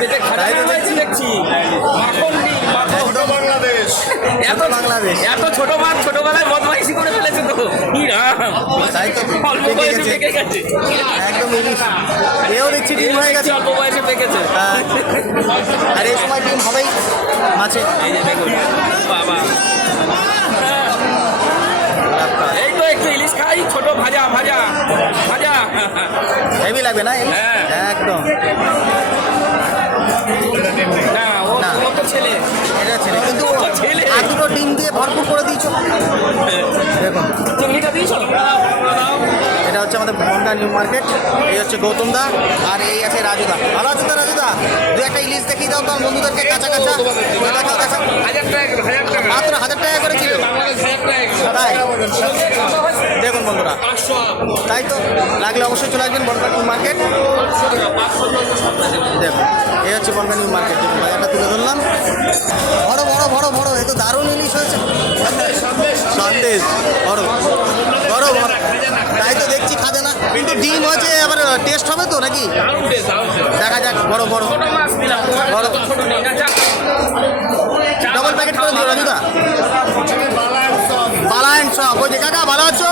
পেটে খাজানা হয়েছে দেখছি। মাখন নেই, মাখন। বাংলাদেশ এত ছোট মাছ ছোটবেলায় বদমাইশি করে ফেলেছে তো। কি রাম, তাই তো অল্প পেকে বয়সে গেছে। পেকে গেছে। একদম ইলিশ এও দেখছি ডিম হয়ে গেছে। অল্প বয়সে পেকেছে। আর এই সময় ডিম হবেই মাছে। এই যে দেখুন বাবা, এই তো একটু ইলিশ খাই, ছোট ভাজা ভাজা ভাজা। হেভি লাগবে না ইলিশ? হ্যাঁ। একদম না ও না। ও তো ছেলে। এটা ছেলে, কিন্তু ও ছেলে। আর দুটো ডিম দিয়ে ভরপুর করে দিয়েছো। দেখুন চিংড়িটা দিয়েছো? এটা হচ্ছে আমাদের বনগাঁ নিউ মার্কেট। এই হচ্ছে গৌতম দা, আর এই আছে রাজুদা। ভালো আছো তো রাজুদা? দু একটা ইলিশ দেখিয়ে দাও তোমার বন্ধুদেরকে কাঁচা কাঁচা। দেখাও, দেখাও। 1000 টাকা, মাত্র 1000 টাকা করে কিলো। তাই দেখুন বন্ধুরা, তাই তো লাগলে অবশ্যই চলে আসবেন বনগাঁ নিউ মার্কেট। দেখুন এই হচ্ছে বনগাঁ নিউ মার্কেট। দেখুন বাজারটা তুলে ধরলাম। বড় বড় বড় বড়, এ তো দারুণ ইলিশ হয়েছে। সন্দেশ বড় বড় বড়, তাই তো দেখছি খাবে না, কিন্তু ডিম হচ্ছে। আবার টেস্ট হবে তো নাকি? দেখা যাক। বড় বড় বড় ডবল প্যাকেট করে দিও রাজুদা। বালায়ন সব ওই যে কাকা ভালো আছো?